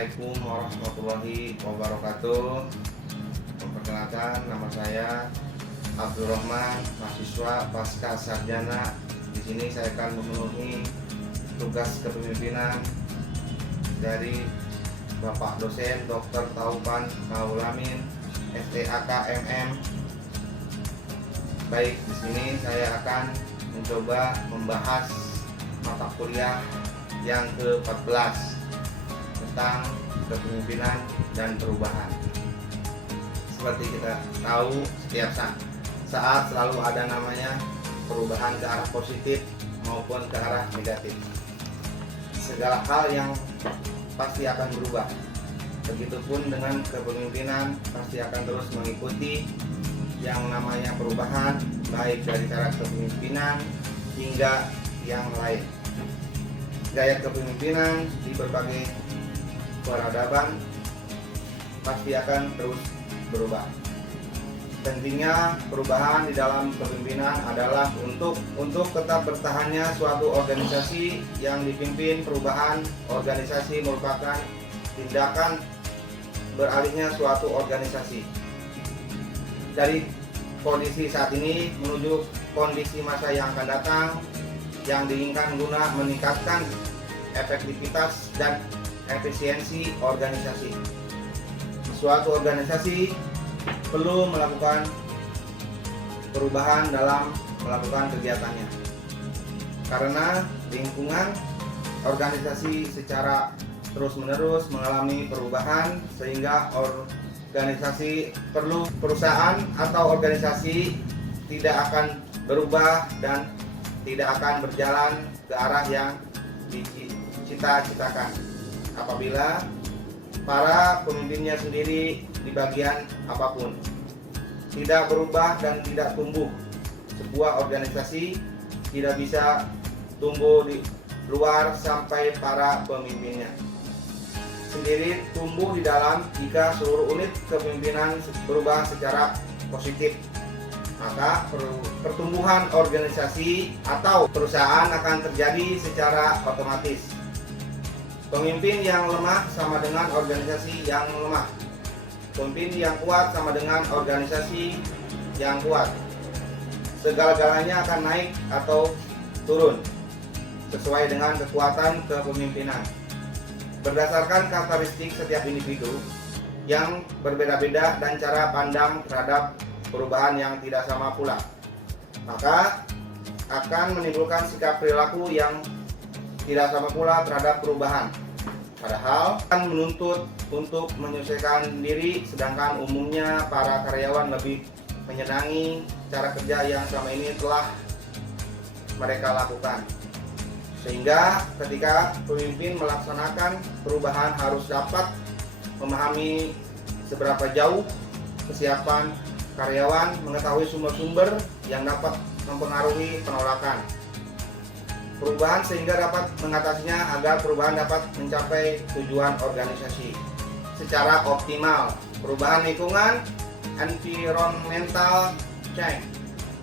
Assalamualaikum warahmatullahi wabarakatuh. Perkenalkan, nama saya Abdurrahman, mahasiswa pasca sarjana. Di sini saya akan memenuhi tugas kepemimpinan dari Bapak dosen Dr. Taupan Maulamin, STAK MM. Baik, di sini saya akan mencoba membahas mata kuliah yang ke-14 tentang kepemimpinan dan perubahan. Seperti kita tahu, setiap saat selalu ada namanya perubahan ke arah positif maupun ke arah negatif. Segala hal yang pasti akan berubah. Begitupun dengan kepemimpinan pasti akan terus mengikuti yang namanya perubahan, baik dari cara kepemimpinan hingga yang lain. Gaya kepemimpinan di berbagai peradaban pasti akan terus berubah. Pentingnya perubahan di dalam kepemimpinan adalah untuk tetap bertahannya suatu organisasi yang dipimpin. Perubahan organisasi merupakan tindakan beralihnya suatu organisasi dari kondisi saat ini menuju kondisi masa yang akan datang yang diinginkan guna meningkatkan efektivitas dan efisiensi organisasi. Suatu organisasi perlu melakukan perubahan dalam melakukan kegiatannya, karena lingkungan organisasi secara terus-menerus mengalami perubahan, sehingga organisasi perlu perusahaan atau organisasi tidak akan berubah dan tidak akan berjalan ke arah yang dicita-citakan apabila para pemimpinnya sendiri di bagian apapun tidak berubah dan tidak tumbuh. Sebuah organisasi tidak bisa tumbuh di luar sampai para pemimpinnya sendiri tumbuh di dalam. Jika seluruh unit kepemimpinan berubah secara positif, maka pertumbuhan organisasi atau perusahaan akan terjadi secara otomatis. Pemimpin yang lemah sama dengan organisasi yang lemah. Pemimpin yang kuat sama dengan organisasi yang kuat. Segala-galanya akan naik atau turun sesuai dengan kekuatan kepemimpinan. Berdasarkan karakteristik setiap individu yang berbeda-beda dan cara pandang terhadap perubahan yang tidak sama pula, maka akan menimbulkan sikap perilaku yang tidak sama pula terhadap perubahan. Padahal akan menuntut untuk menyesuaikan diri, sedangkan umumnya para karyawan lebih menyenangi cara kerja yang selama ini telah mereka lakukan. Sehingga ketika pemimpin melaksanakan perubahan harus dapat memahami seberapa jauh kesiapan karyawan, mengetahui sumber-sumber yang dapat mempengaruhi penolakan perubahan sehingga dapat mengatasinya agar perubahan dapat mencapai tujuan organisasi secara optimal. Perubahan lingkungan, environmental change,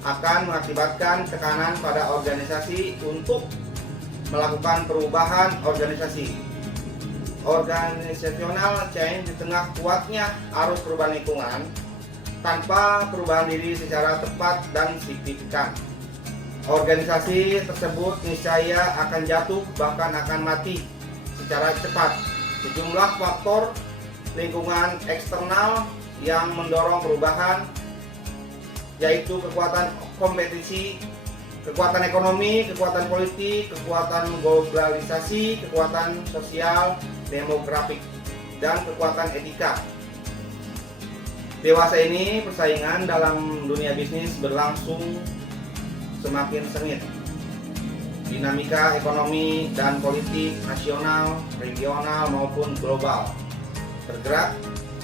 akan mengakibatkan tekanan pada organisasi untuk melakukan perubahan organisasi. Organizational change di tengah kuatnya arus perubahan lingkungan tanpa perubahan diri secara tepat dan signifikan, organisasi tersebut niscaya akan jatuh, bahkan akan mati secara cepat. Sejumlah faktor lingkungan eksternal yang mendorong perubahan, yaitu kekuatan kompetisi, kekuatan ekonomi, kekuatan politik, kekuatan globalisasi, kekuatan sosial, demografik, dan kekuatan etika. Dewasa ini persaingan dalam dunia bisnis berlangsung semakin sengit. Dinamika ekonomi dan politik nasional, regional maupun global bergerak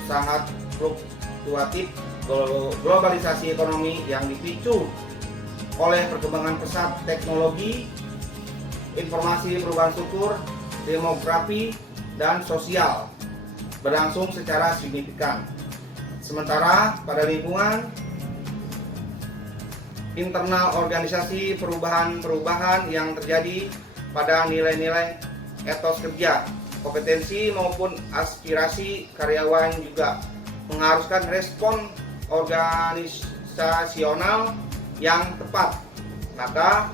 sangat fluktuatif. Globalisasi ekonomi yang dipicu oleh perkembangan pesat teknologi, informasi, perubahan struktur, demografi, dan sosial berlangsung secara signifikan. Sementara pada lingkungan internal organisasi, perubahan-perubahan yang terjadi pada nilai-nilai etos kerja, kompetensi maupun aspirasi karyawan juga mengharuskan respon organisasional yang tepat. Maka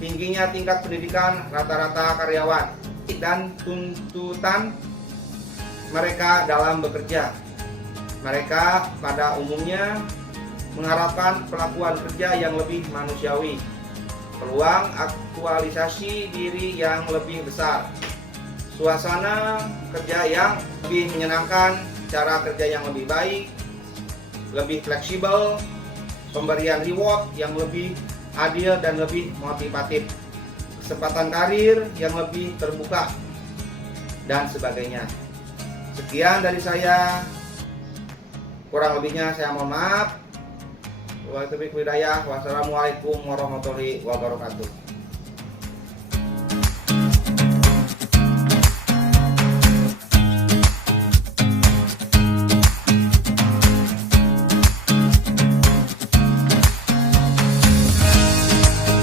tingginya tingkat pendidikan rata-rata karyawan dan tuntutan mereka dalam bekerja. Mereka pada umumnya mengharapkan perlakuan kerja yang lebih manusiawi, peluang aktualisasi diri yang lebih besar, suasana kerja yang lebih menyenangkan, cara kerja yang lebih baik, lebih fleksibel, pemberian reward yang lebih adil dan lebih motivatif, kesempatan karir yang lebih terbuka, dan sebagainya. Sekian dari saya, kurang lebihnya saya mohon maaf. Wassalamualaikum warahmatullahi wabarakatuh.